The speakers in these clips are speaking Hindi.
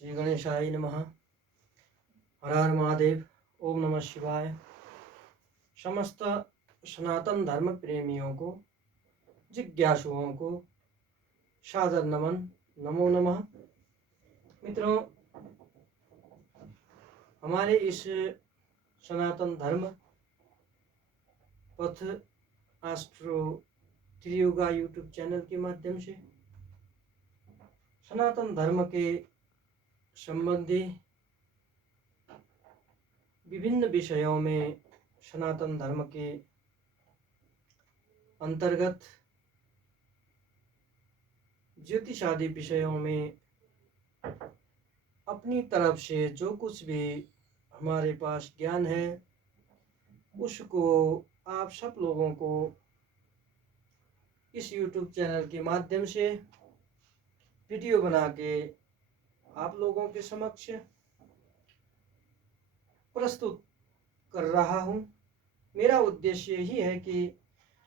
श्री गणेशाय नमः। हर हर महादेव। ओम नमः शिवाय। समस्त सनातन धर्म प्रेमियों को, जिज्ञासुओं को सादर नमन, नमो नमः। मित्रों, हमारे इस सनातन धर्म पथ एस्ट्रो त्रियुगा यूट्यूब चैनल के माध्यम से सनातन धर्म के संबंधी विभिन्न विषयों में, सनातन धर्म के अंतर्गत ज्योतिष आदि विषयों में अपनी तरफ से जो कुछ भी हमारे पास ज्ञान है उसको आप सब लोगों को इस YouTube चैनल के माध्यम से वीडियो बना के आप लोगों के समक्ष प्रस्तुत कर रहा हूँ। मेरा उद्देश्य यही है कि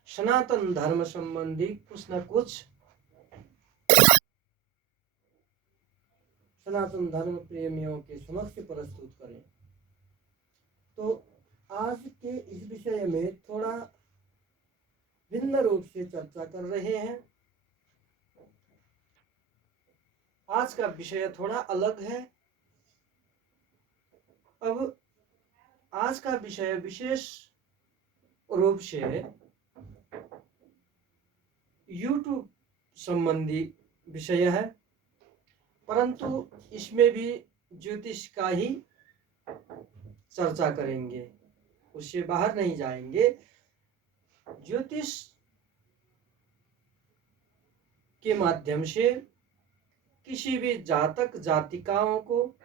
सनातन धर्म संबंधी कुछ न कुछ सनातन धर्म प्रेमियों के समक्ष प्रस्तुत करें। तो आज के इस विषय में थोड़ा भिन्न रूप से चर्चा कर रहे हैं। आज का विषय थोड़ा अलग है। अब आज का विषय विशेष रूप से YouTube संबंधी विषय है, परंतु इसमें भी ज्योतिष का ही चर्चा करेंगे, उससे बाहर नहीं जाएंगे। ज्योतिष के माध्यम से किसी भी जातक जातिकाओं को,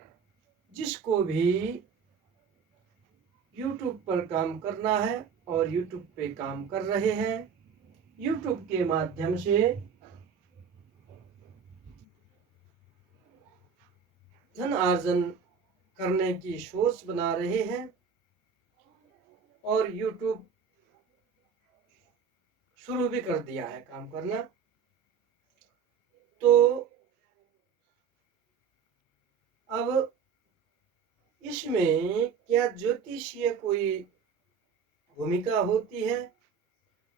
जिसको भी YouTube पर काम करना है और YouTube पे काम कर रहे हैं, YouTube के माध्यम से धन अर्जन करने की सोच बना रहे हैं और YouTube शुरू भी कर दिया है काम करना। तो अब इसमें क्या ज्योतिषीय कोई भूमिका होती है,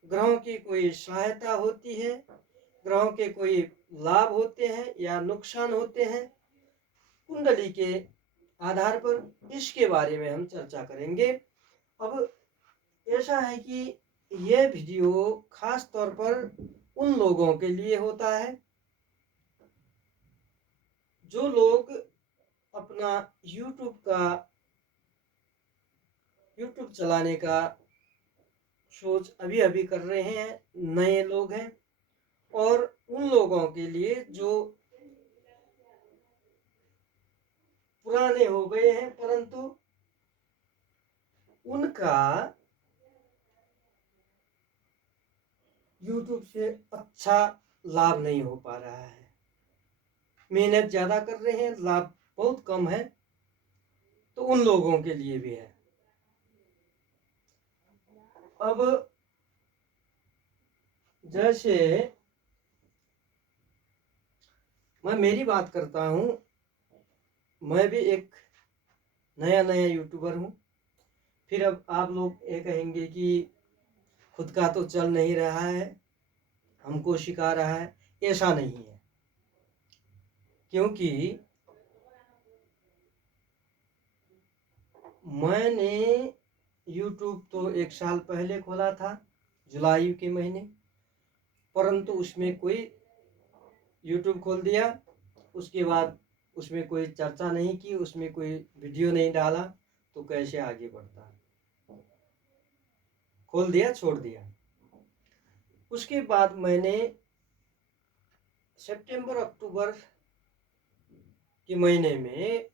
ग्रहों की कोई सहायता होती है, ग्रहों के कोई लाभ होते हैं या नुकसान होते हैं कुंडली के आधार पर, इसके बारे में हम चर्चा करेंगे। अब ऐसा है कि यह वीडियो खास तौर पर उन लोगों के लिए होता है जो लोग अपना YouTube चलाने का सोच अभी अभी कर रहे हैं, नए लोग हैं, और उन लोगों के लिए जो पुराने हो गए हैं परंतु उनका YouTube से अच्छा लाभ नहीं हो पा रहा है। मेहनत ज़्यादा कर रहे हैं, लाभ बहुत कम है, तो उन लोगों के लिए भी है। अब जैसे मैं मेरी बात करता हूँ, मैं भी एक नया यूट्यूबर हूँ। फिर अब आप लोग ये कहेंगे कि खुद का तो चल नहीं रहा है, हमको सिखा रहा है। ऐसा नहीं है, क्योंकि मैंने YouTube तो 1 साल पहले खोला था, जुलाई के महीने, परंतु उसमें कोई YouTube खोल दिया, उसके बाद उसमें कोई चर्चा नहीं की, उसमें कोई वीडियो नहीं डाला, तो कैसे आगे बढ़ता। खोल दिया, छोड़ दिया। उसके बाद मैंने सितंबर अक्टूबर के महीने में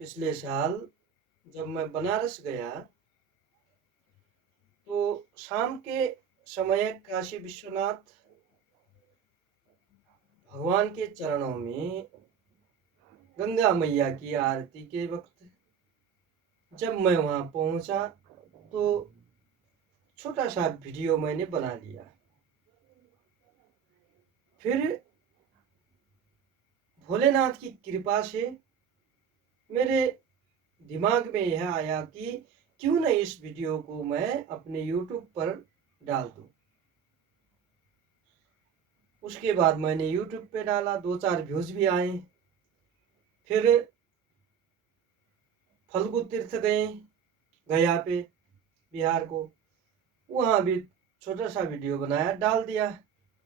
पिछले साल जब मैं बनारस गया तो शाम के समय काशी विश्वनाथ भगवान के चरणों में गंगा मैया की आरती के वक्त जब मैं वहां पहुंचा तो छोटा सा वीडियो मैंने बना लिया। फिर भोलेनाथ की कृपा से मेरे दिमाग में यह आया कि क्यों न इस वीडियो को मैं अपने YouTube पर डाल दूं। उसके बाद मैंने YouTube पे डाला, 2-4 व्यूज भी आए। फिर फल्गु तीर्थ गए, गया पे, बिहार को, वहाँ भी छोटा सा वीडियो बनाया, डाल दिया।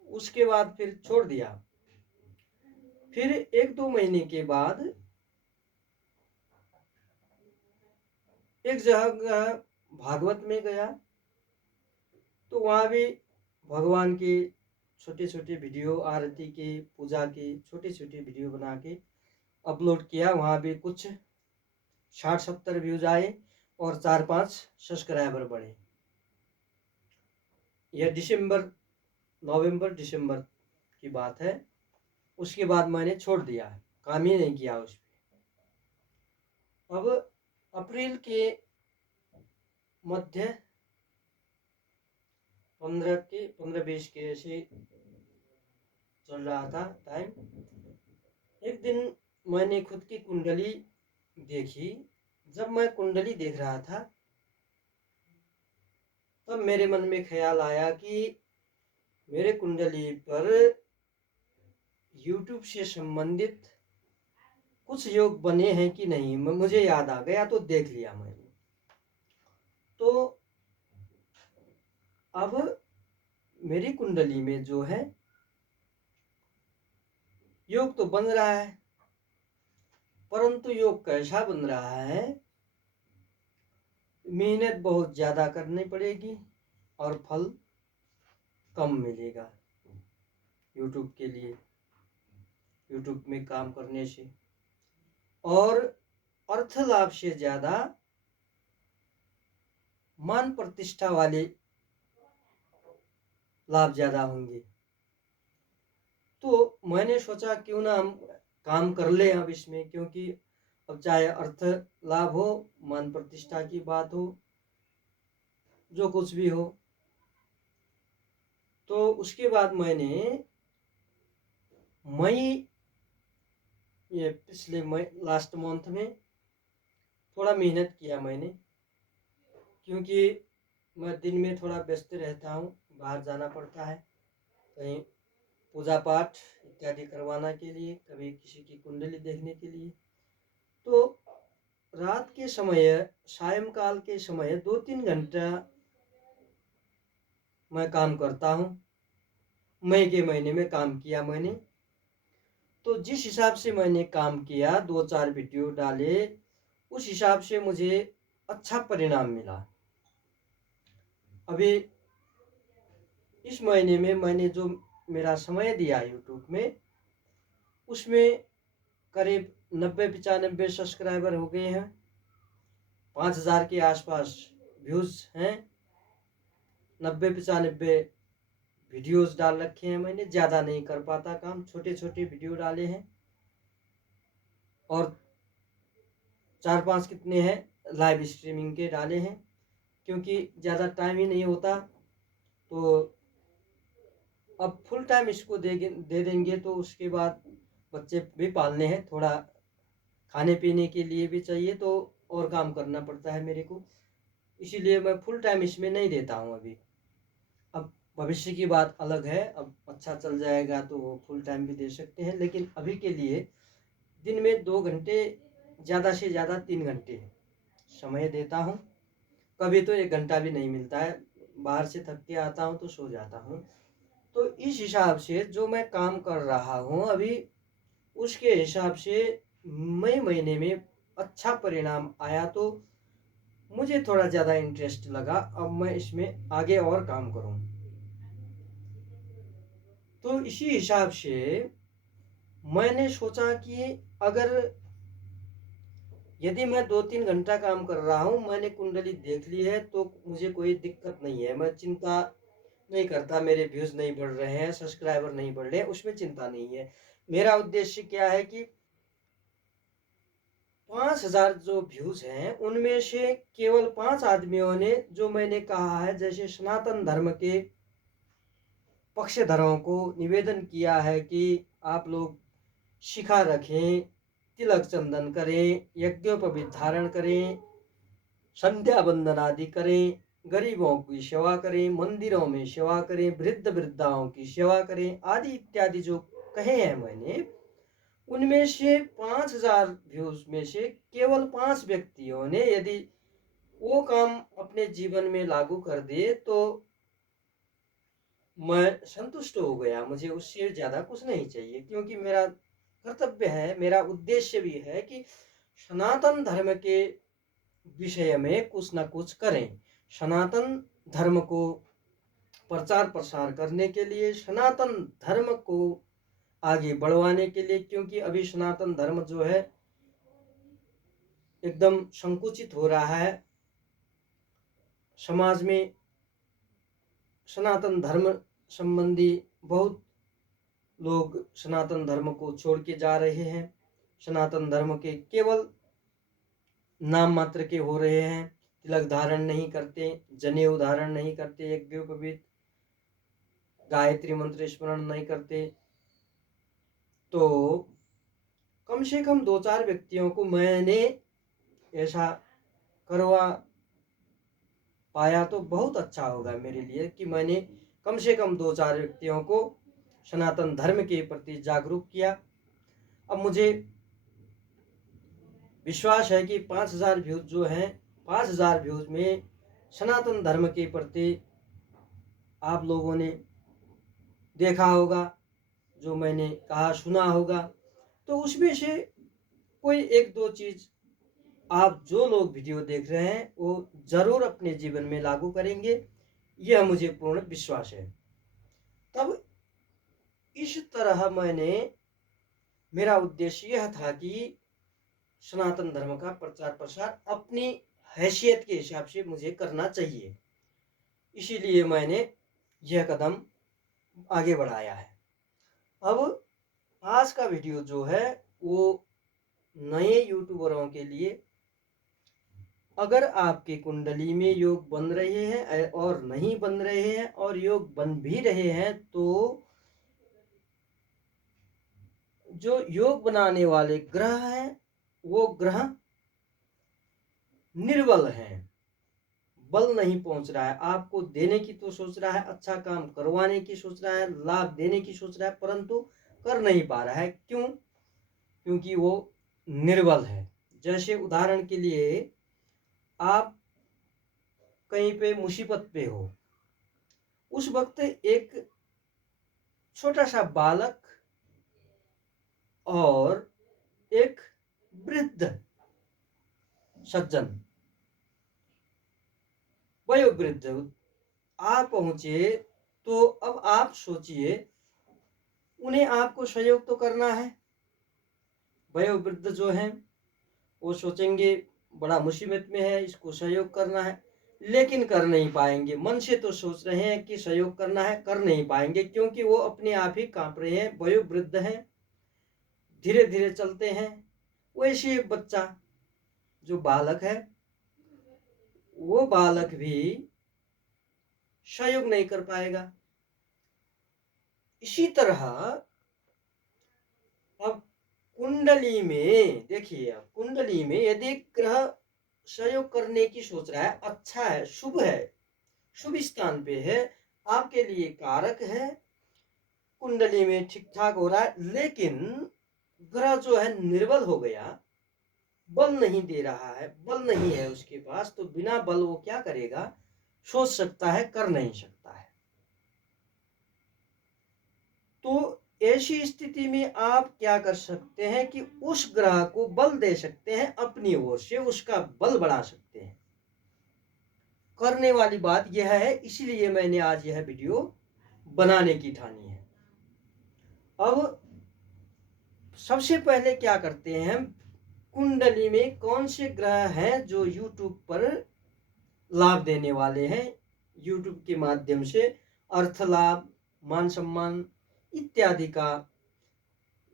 उसके बाद फिर छोड़ दिया। फिर 1-2 महीने के बाद एक जगह भागवत में गया, तो वहाँ भी भगवान के छोटे छोटे वीडियो, आरती के, पूजा के छोटे छोटे वीडियो बना के अपलोड किया। वहाँ भी कुछ 60-70 व्यूज आए और 4-5 सब्सक्राइबर बढ़े। यह नवंबर दिसंबर की बात है। उसके बाद मैंने छोड़ दिया, काम ही नहीं किया उस पर। अब अप्रैल के मध्य 15-20 के ऐसे चल रहा था टाइम। एक दिन मैंने खुद की कुंडली देखी। जब मैं कुंडली देख रहा था तब मेरे मन में ख्याल आया कि मेरे कुंडली पर YouTube से संबंधित कुछ योग बने हैं कि नहीं। मुझे याद आ गया तो देख लिया मैंने। तो अब मेरी कुंडली में जो है योग तो बन रहा है, परंतु योग कैसा बन रहा है, मेहनत बहुत ज्यादा करनी पड़ेगी और फल कम मिलेगा। यूट्यूब के लिए, यूट्यूब में काम करने से, और अर्थ लाभ से ज्यादा मान प्रतिष्ठा वाले लाभ ज्यादा होंगे। तो मैंने सोचा क्यों ना हम काम कर ले अब इसमें, क्योंकि अब चाहे अर्थ लाभ हो, मान प्रतिष्ठा की बात हो, जो कुछ भी हो। तो उसके बाद मैंने ये पिछले मई लास्ट मंथ में थोड़ा मेहनत किया मैंने, क्योंकि मैं दिन में थोड़ा व्यस्त रहता हूँ, बाहर जाना पड़ता है कहीं पूजा पाठ इत्यादि करवाना के लिए, कभी किसी की कुंडली देखने के लिए। तो रात के समय, सायंकाल के समय 2-3 घंटा मैं काम करता हूँ। मई के महीने में काम किया मैंने। तो जिस हिसाब से मैंने काम किया, 2-4 वीडियो डाले, उस हिसाब से मुझे अच्छा परिणाम मिला। अभी इस महीने में मैंने जो मेरा समय दिया यूट्यूब में, उसमें करीब 90-95 सब्सक्राइबर हो गए हैं, 5000 के आसपास व्यूज हैं, 90-95 वीडियोस डाल रखे हैं मैंने। ज़्यादा नहीं कर पाता काम, छोटे छोटे वीडियो डाले हैं, और 4-5 कितने हैं लाइव स्ट्रीमिंग के डाले हैं, क्योंकि ज़्यादा टाइम ही नहीं होता। तो अब फुल टाइम इसको दे देंगे तो उसके बाद बच्चे भी पालने हैं, थोड़ा खाने पीने के लिए भी चाहिए, तो और काम करना पड़ता है मेरे को। इसीलिए मैं फुल टाइम इसमें नहीं देता हूँ अभी। अब भविष्य की बात अलग है, अब अच्छा चल जाएगा तो वो फुल टाइम भी दे सकते हैं, लेकिन अभी के लिए दिन में 2 घंटे, ज़्यादा से ज़्यादा 3 घंटे समय देता हूँ। कभी तो 1 घंटा भी नहीं मिलता है, बाहर से थक के आता हूँ तो सो जाता हूँ। तो इस हिसाब से जो मैं काम कर रहा हूँ अभी, उसके हिसाब से मई महीने में अच्छा परिणाम आया, तो मुझे थोड़ा ज़्यादा इंटरेस्ट लगा। अब मैं इसमें आगे और काम करूँ। तो इसी हिसाब से मैंने सोचा कि अगर यदि मैं 2-3 घंटा काम कर रहा हूँ, मैंने कुंडली देख ली है, तो मुझे कोई दिक्कत नहीं है। मैं चिंता नहीं करता मेरे व्यूज़ नहीं बढ़ रहे हैं, सब्सक्राइबर नहीं बढ़ रहे हैं, उसमें चिंता नहीं है। मेरा उद्देश्य क्या है कि 5000 जो व्यूज हैं उनमें से केवल 5 आदमियों ने, जो मैंने कहा है, जैसे सनातन धर्म के पक्षधरों को निवेदन किया है कि आप लोग शिखा रखें, तिलक चंदन करें, यज्ञोपवीत धारण करें, संध्या वंदन आदि करें, गरीबों की सेवा करें, मंदिरों में सेवा करें, वृद्ध वृद्धाओं की सेवा करें आदि इत्यादि जो कहे हैं मैंने, उनमें से 5000 व्यूज में से केवल 5 व्यक्तियों ने यदि वो काम अपने जीवन में लागू कर दे तो मैं संतुष्ट हो गया। मुझे उससे ज्यादा कुछ नहीं चाहिए, क्योंकि मेरा कर्तव्य है, मेरा उद्देश्य भी है कि सनातन धर्म के विषय में कुछ ना कुछ करें। सनातन धर्म को प्रचार प्रसार करने के लिए, सनातन धर्म को आगे बढ़वाने के लिए, क्योंकि अभी सनातन धर्म जो है एकदम संकुचित हो रहा है। समाज में सनातन धर्म संबंधी बहुत लोग सनातन धर्म को छोड़ के जा रहे हैं। सनातन धर्म के केवल नाम मात्र के हो रहे हैं, तिलक धारण नहीं करते, जनेऊ धारण नहीं करते, यज्ञोपवीत गायत्री मंत्र स्मरण नहीं करते। तो कम से कम 2-4 व्यक्तियों को मैंने ऐसा करवा पाया तो बहुत अच्छा होगा मेरे लिए कि मैंने कम से कम 2-4 व्यक्तियों को सनातन धर्म के प्रति जागरूक किया। अब मुझे विश्वास है कि 5000 व्यूज जो हैं, 5000 व्यूज में सनातन धर्म के प्रति आप लोगों ने देखा होगा, जो मैंने कहा सुना होगा, तो उसमें से कोई 1-2 चीज आप जो लोग वीडियो देख रहे हैं वो जरूर अपने जीवन में लागू करेंगे, यह मुझे पूर्ण विश्वास है। तब इस तरह मेरा उद्देश्य यह था कि सनातन धर्म का प्रचार प्रसार अपनी हैसियत के हिसाब से मुझे करना चाहिए, इसीलिए मैंने यह कदम आगे बढ़ाया है। अब आज का वीडियो जो है वो नए यूट्यूबरों के लिए, अगर आपके कुंडली में योग बन रहे हैं और नहीं बन रहे हैं और योग बन भी रहे हैं, तो जो योग बनाने वाले ग्रह हैं वो ग्रह निर्बल हैं, बल नहीं पहुंच रहा है। आपको देने की तो सोच रहा है, अच्छा काम करवाने की सोच रहा है, लाभ देने की सोच रहा है, परंतु कर नहीं पा रहा है। क्यों? क्योंकि वो निर्बल है। जैसे उदाहरण के लिए आप कहीं पे मुसीबत पे हो, उस वक्त एक छोटा सा बालक और एक वृद्ध सज्जन, वयोवृद्ध आप पहुंचे, तो अब आप सोचिए, उन्हें आपको सहयोग तो करना है। वयोवृद्ध जो हैं वो सोचेंगे बड़ा मुसीबत में है, इसको सहयोग करना है, लेकिन कर नहीं पाएंगे। मन से तो सोच रहे हैं कि सहयोग करना है, कर नहीं पाएंगे, क्योंकि वो अपने आप ही कांप रहे हैं, वयोवृद्ध हैं, धीरे धीरे चलते हैं। वैसे बच्चा जो बालक है, वो बालक भी सहयोग नहीं कर पाएगा। इसी तरह अब कुंडली में देखिए, अब कुंडली में यदि ग्रह सहयोग करने की सोच रहा है, अच्छा है, शुभ है, शुभ स्थान पे है, आपके लिए कारक है, कुंडली में ठीक ठाक हो रहा है, लेकिन ग्रह जो है निर्बल हो गया, बल नहीं दे रहा है, बल नहीं है उसके पास, तो बिना बल वो क्या करेगा? सोच सकता है, कर नहीं सकता है। तो ऐसी स्थिति में आप क्या कर सकते हैं कि उस ग्रह को बल दे सकते हैं, अपनी ओर से उसका बल बढ़ा सकते हैं। करने वाली बात यह है, इसलिए मैंने आज यह वीडियो बनाने की ठानी है। अब सबसे पहले क्या करते हैं हम, कुंडली में कौन से ग्रह हैं जो यूट्यूब पर लाभ देने वाले हैं, यूट्यूब के माध्यम से अर्थ लाभ, मान सम्मान इत्यादि का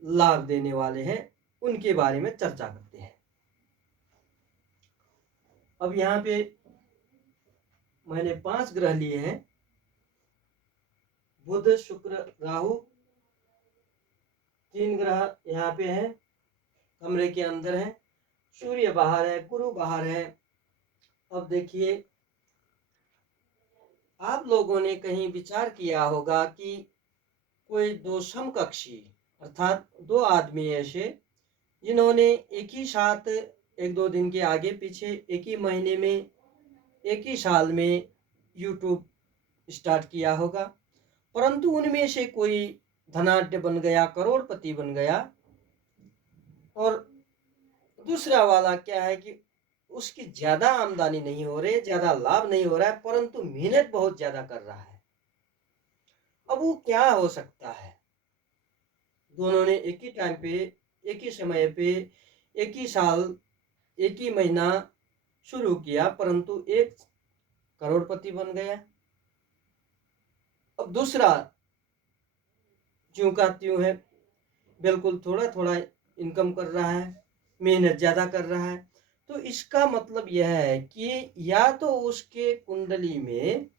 लाभ देने वाले हैं, उनके बारे में चर्चा करते हैं। अब यहाँ पे मैंने 5 ग्रह लिए हैं, बुध, शुक्र, राहु, तीन ग्रह यहाँ पे हैं, कमरे के अंदर हैं, सूर्य बाहर है, गुरु बाहर है। अब देखिए, आप लोगों ने कहीं विचार किया होगा कि कोई दो समकक्षी अर्थात दो आदमी ऐसे जिन्होंने एक ही साथ एक दो दिन के आगे पीछे एक ही महीने में एक ही साल में यूट्यूब स्टार्ट किया होगा, परंतु उनमें से कोई धनाढ्य बन गया, करोड़पति बन गया, और दूसरा वाला क्या है कि उसकी ज्यादा आमदनी नहीं हो रही, ज्यादा लाभ नहीं हो रहा है, परंतु मेहनत बहुत ज्यादा कर रहा है। अब वो क्या हो सकता है? दोनों ने एक ही टाइम पे, एक ही समय पे, एक ही साल, एक ही महीना शुरू किया, परंतु एक करोड़पति बन गया। अब दूसरा ज्यों का त्यों है, बिल्कुल थोड़ा थोड़ा इनकम कर रहा है, मेहनत ज्यादा कर रहा है। तो इसका मतलब यह है कि या तो उसके कुंडली में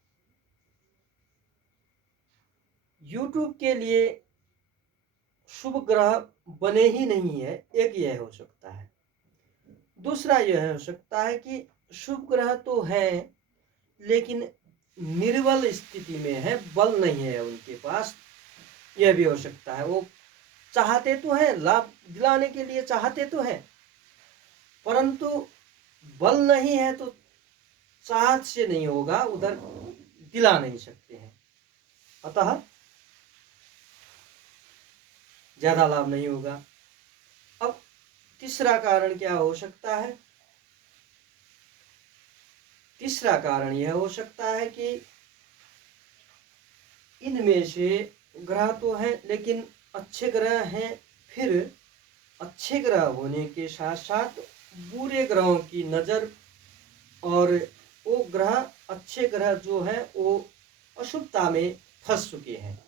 यूट्यूब के लिए शुभ ग्रह बने ही नहीं है, एक यह हो सकता है। दूसरा यह हो सकता है कि शुभ ग्रह तो है लेकिन निर्बल स्थिति में है, बल नहीं है उनके पास, यह भी हो सकता है। वो चाहते तो हैं, लाभ दिलाने के लिए चाहते तो हैं, परंतु बल नहीं है, तो चाहत से नहीं होगा, उधर दिला नहीं सकते हैं, अतः ज्यादा लाभ नहीं होगा। अब तीसरा कारण क्या हो सकता है? तीसरा कारण यह हो सकता है कि इनमें से ग्रह तो हैं लेकिन अच्छे ग्रह हैं, फिर अच्छे ग्रह होने के साथ साथ बुरे ग्रहों की नजर, और वो ग्रह, अच्छे ग्रह जो है वो अशुभता में फंस चुके हैं,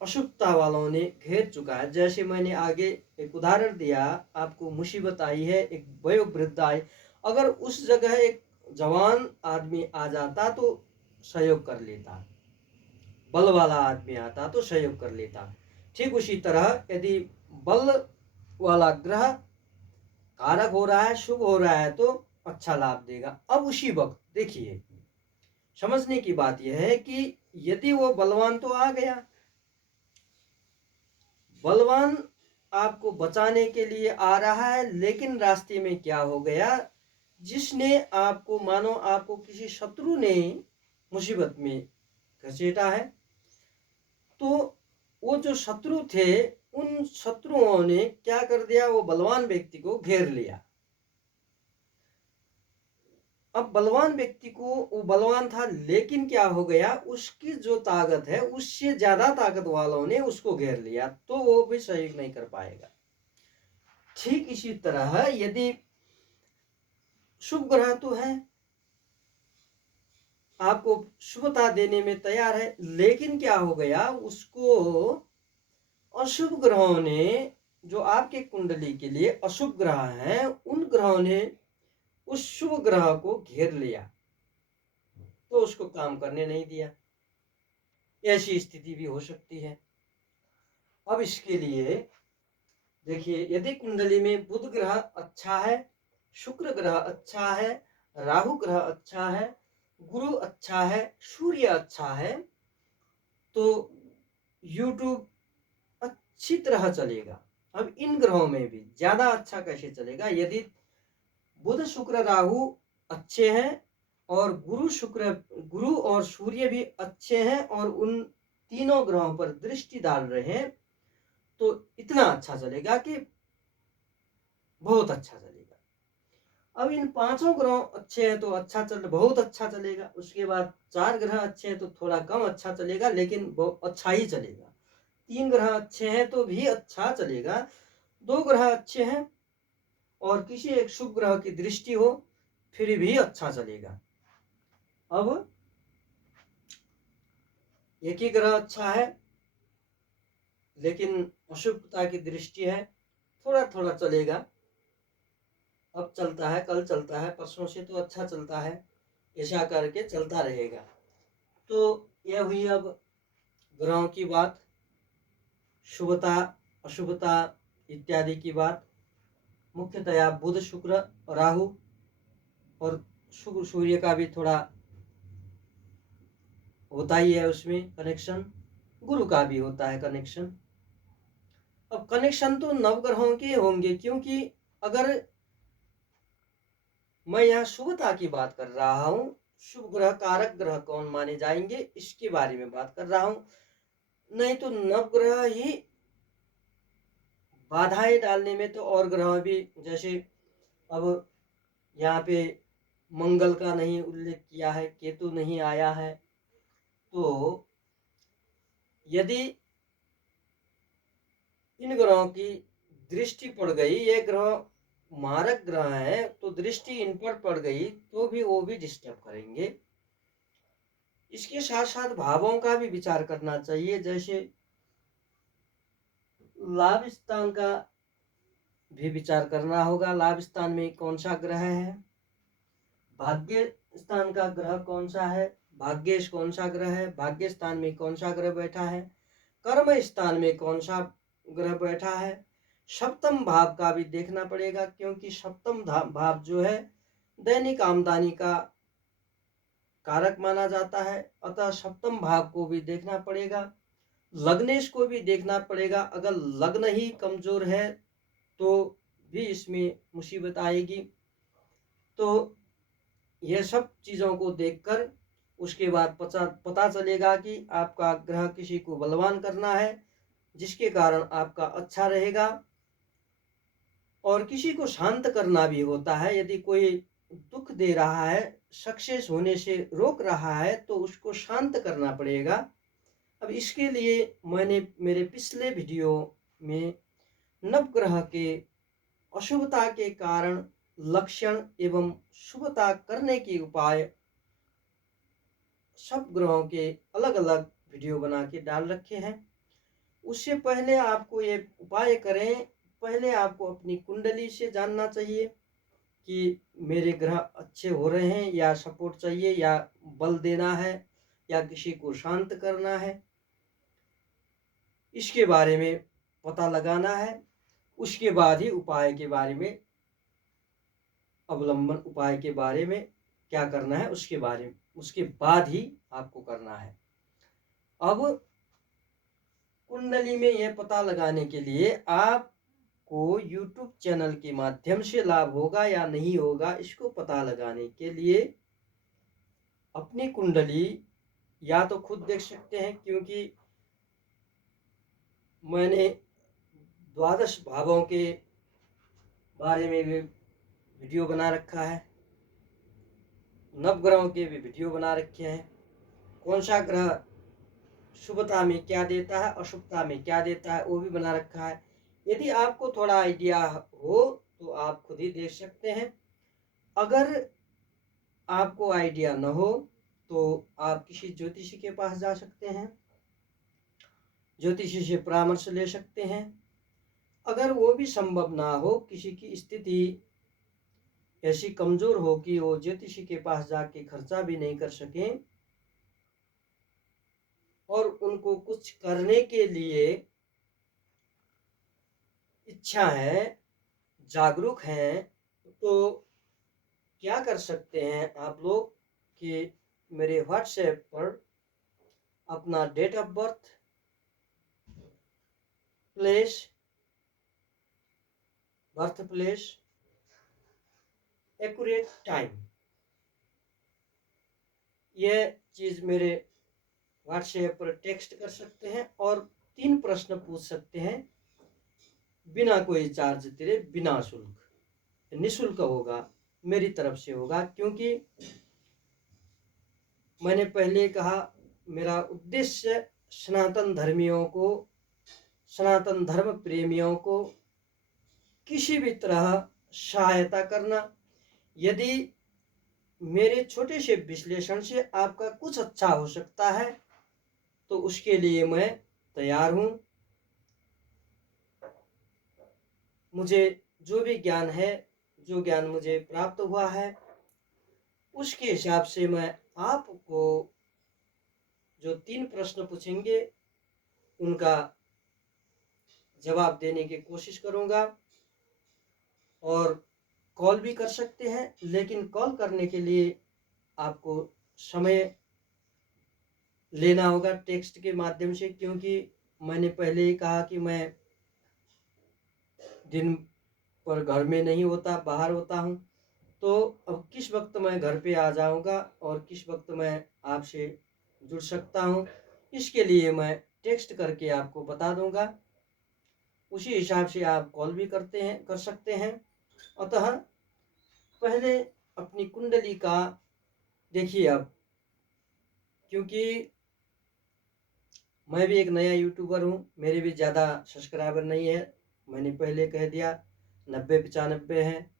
अशुभता वालों ने घेर चुका है। जैसे मैंने आगे एक उदाहरण दिया, आपको मुसीबत आई है, एक वयोवृद्ध आए, अगर उस जगह एक जवान आदमी आ जाता तो सहयोग कर लेता, बल वाला आदमी आता तो सहयोग कर लेता। ठीक उसी तरह यदि बल वाला ग्रह कारक हो रहा है, शुभ हो रहा है, तो अच्छा लाभ देगा। अब उसी वक्त देखिए, समझने की बात यह है कि यदि वो बलवान तो आ गया, बलवान आपको बचाने के लिए आ रहा है, लेकिन रास्ते में क्या हो गया, जिसने आपको, मानो आपको किसी शत्रु ने मुसीबत में घसीटा है, तो वो जो शत्रु थे, उन शत्रुओं ने क्या कर दिया, वो बलवान व्यक्ति को घेर लिया। अब बलवान व्यक्ति को, वो बलवान था लेकिन क्या हो गया, उसकी जो ताकत है उससे ज्यादा ताकत वालों ने उसको घेर लिया, तो वो भी सहयोग नहीं कर पाएगा। ठीक इसी तरह यदि शुभ ग्रह तो है, आपको शुभता देने में तैयार है, लेकिन क्या हो गया, उसको अशुभ ग्रहों ने, जो आपके कुंडली के लिए अशुभ ग्रह हैं, उन ग्रहों ने उस शुभ ग्रह को घेर लिया, तो उसको काम करने नहीं दिया। ऐसी स्थिति भी हो सकती है। अब इसके लिए देखिए, यदि कुंडली में बुध ग्रह अच्छा है, शुक्र ग्रह अच्छा है, राहु ग्रह अच्छा है, गुरु अच्छा है, सूर्य अच्छा है, तो यूट्यूब अच्छी तरह चलेगा। अब इन ग्रहों में भी ज्यादा अच्छा कैसे चलेगा? यदि बुध शुक्र राहु अच्छे हैं, और गुरु और सूर्य भी अच्छे हैं, और उन तीनों ग्रहों पर दृष्टि डाल रहे हैं, तो इतना अच्छा चलेगा कि बहुत अच्छा चलेगा। अब इन पांचों ग्रह अच्छे हैं तो अच्छा चल, बहुत अच्छा चलेगा। उसके बाद चार ग्रह अच्छे हैं तो थोड़ा कम अच्छा चलेगा, लेकिन अच्छा ही चलेगा। तीन ग्रह अच्छे हैं तो भी अच्छा चलेगा। दो ग्रह अच्छे हैं और किसी एक शुभ ग्रह की दृष्टि हो, फिर भी अच्छा चलेगा। अब एक ही ग्रह अच्छा है लेकिन अशुभता की दृष्टि है, थोड़ा थोड़ा चलेगा, अब चलता है, कल चलता है, परसों से तो अच्छा चलता है, ऐसा करके चलता रहेगा। तो यह हुई अब ग्रहों की बात। शुभता अशुभता इत्यादि की बात, मुख्यतया बुध शुक्र राहु और शुक्र सूर्य का भी थोड़ा होता ही है उसमें कनेक्शन, गुरु का भी होता है कनेक्शन। अब कनेक्शन तो नवग्रहों के होंगे, क्योंकि अगर मैं यहाँ शुभता की बात कर रहा हूँ, शुभ ग्रह कारक ग्रह कौन माने जाएंगे इसके बारे में बात कर रहा हूँ, नहीं तो नवग्रह ही बाधाएं डालने में तो और ग्रह भी, जैसे अब यहाँ पे मंगल का नहीं उल्लेख किया है, केतु नहीं आया है, तो यदि इन ग्रहों की दृष्टि पड़ गई, ये ग्रह मारक ग्रह है तो दृष्टि इन पर पड़ गई तो भी वो भी डिस्टर्ब करेंगे। इसके साथ साथ भावों का भी विचार करना चाहिए, जैसे लाभ स्थान का भी विचार करना होगा, लाभ स्थान में कौन सा ग्रह है, भाग्य स्थान का ग्रह कौन सा है, भाग्येश कौन सा ग्रह है, भाग्य स्थान में कौन सा ग्रह बैठा है, कर्म स्थान में कौन सा ग्रह बैठा है, सप्तम भाव का भी देखना पड़ेगा, क्योंकि सप्तम भाव जो है दैनिक आमदनी का कारक माना जाता है, अतः सप्तम भाव को भी देखना पड़ेगा, लग्नेश को भी देखना पड़ेगा। अगर लग्न ही कमजोर है तो भी इसमें मुसीबत आएगी। तो यह सब चीजों को देखकर उसके बाद पता चलेगा कि आपका ग्रह किसी को बलवान करना है जिसके कारण आपका अच्छा रहेगा, और किसी को शांत करना भी होता है। यदि कोई दुख दे रहा है, सक्सेस होने से रोक रहा है, तो उसको शांत करना पड़ेगा। अब इसके लिए मैंने मेरे पिछले वीडियो में नवग्रह के अशुभता के कारण, लक्षण एवं शुभता करने के उपाय सब ग्रहों के अलग अलग वीडियो बना के डाल रखे हैं। उससे पहले आपको ये उपाय करें, पहले आपको अपनी कुंडली से जानना चाहिए कि मेरे ग्रह अच्छे हो रहे हैं या सपोर्ट चाहिए या बल देना है या किसी को शांत करना है, इसके बारे में पता लगाना है। उसके बाद ही उपाय के बारे में, अवलंबन उपाय के बारे में क्या करना है उसके बारे में, उसके बाद ही आपको करना है। अब कुंडली में यह पता लगाने के लिए आपको YouTube चैनल के माध्यम से लाभ होगा या नहीं होगा, इसको पता लगाने के लिए अपनी कुंडली या तो खुद देख सकते हैं, क्योंकि मैंने द्वादश भावों के बारे में भी वीडियो बना रखा है, नवग्रहों के भी वीडियो बना रखे हैं, कौन सा ग्रह शुभता में क्या देता है, अशुभता में क्या देता है वो भी बना रखा है। यदि आपको थोड़ा आइडिया हो तो आप खुद ही देख सकते हैं। अगर आपको आइडिया न हो तो आप किसी ज्योतिषी के पास जा सकते हैं, ज्योतिषी से परामर्श ले सकते हैं। अगर वो भी संभव ना हो, किसी की स्थिति ऐसी कमजोर हो कि वो ज्योतिषी के पास जाके खर्चा भी नहीं कर सके और उनको कुछ करने के लिए इच्छा है, जागरूक हैं, तो क्या कर सकते हैं आप लोग कि मेरे व्हाट्सएप पर अपना date of birth, place, birth place, accurate time, यह चीज मेरे व्हाट्सएप पर टेक्स्ट कर सकते हैं और 3 प्रश्न पूछ सकते हैं बिना कोई चार्ज तेरे, बिना शुल्क, निःशुल्क होगा, मेरी तरफ से होगा। क्योंकि मैंने पहले कहा, मेरा उद्देश्य सनातन धर्मियों को, सनातन धर्म प्रेमियों को किसी भी तरह सहायता करना। यदि मेरे छोटे से विश्लेषण से आपका कुछ अच्छा हो सकता है तो उसके लिए मैं तैयार हूं। मुझे जो भी ज्ञान है, जो ज्ञान मुझे प्राप्त हुआ है, उसके हिसाब से मैं आपको जो 3 प्रश्न पूछेंगे उनका जवाब देने की कोशिश करूँगा। और कॉल भी कर सकते हैं, लेकिन कॉल करने के लिए आपको समय लेना होगा टेक्स्ट के माध्यम से, क्योंकि मैंने पहले ही कहा कि मैं दिन पर घर में नहीं होता, बाहर होता हूँ। तो अब किस वक्त मैं घर पे आ जाऊँगा और किस वक्त मैं आपसे जुड़ सकता हूँ, इसके लिए मैं टेक्स्ट करके आपको बता दूँगा। उसी हिसाब से आप कॉल भी कर सकते हैं। अतः पहले अपनी कुंडली का देखिए अब, क्योंकि मैं भी एक नया यूट्यूबर हूँ, मेरे भी ज़्यादा सब्सक्राइबर नहीं है। मैंने पहले कह दिया 90-95 हैं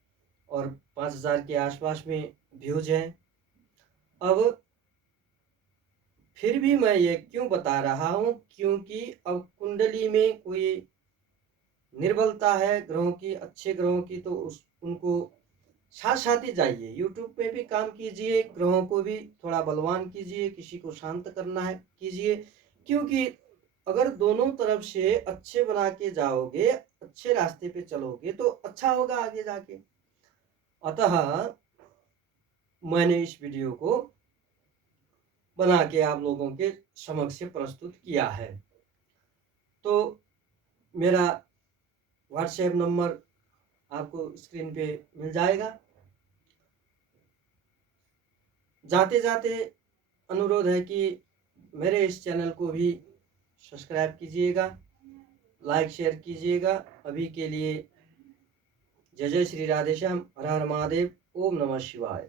और 5000 के आसपास में व्यूज हैं। अब फिर भी मैं ये क्यों बता रहा हूँ, क्योंकि अब कुंडली में कोई निर्बलता है ग्रहों की, अच्छे ग्रहों की, तो उनको साथ साथ ही जाइए, यूट्यूब पे भी काम कीजिए, ग्रहों को भी थोड़ा बलवान कीजिए, किसी को शांत करना है कीजिए। क्योंकि अगर दोनों तरफ से अच्छे बना के जाओगे, अच्छे रास्ते पे चलोगे, तो अच्छा होगा आगे जाके। अतः मैंने इस वीडियो को बना के आप लोगों के समक्ष प्रस्तुत किया है। तो मेरा व्हाट्सएप नंबर आपको स्क्रीन पे मिल जाएगा। जाते जाते अनुरोध है कि मेरे इस चैनल को भी सब्सक्राइब कीजिएगा, लाइक शेयर कीजिएगा। अभी के लिए जय जय श्री राधेश्याम, हर हर महादेव, ओम नमः शिवाय।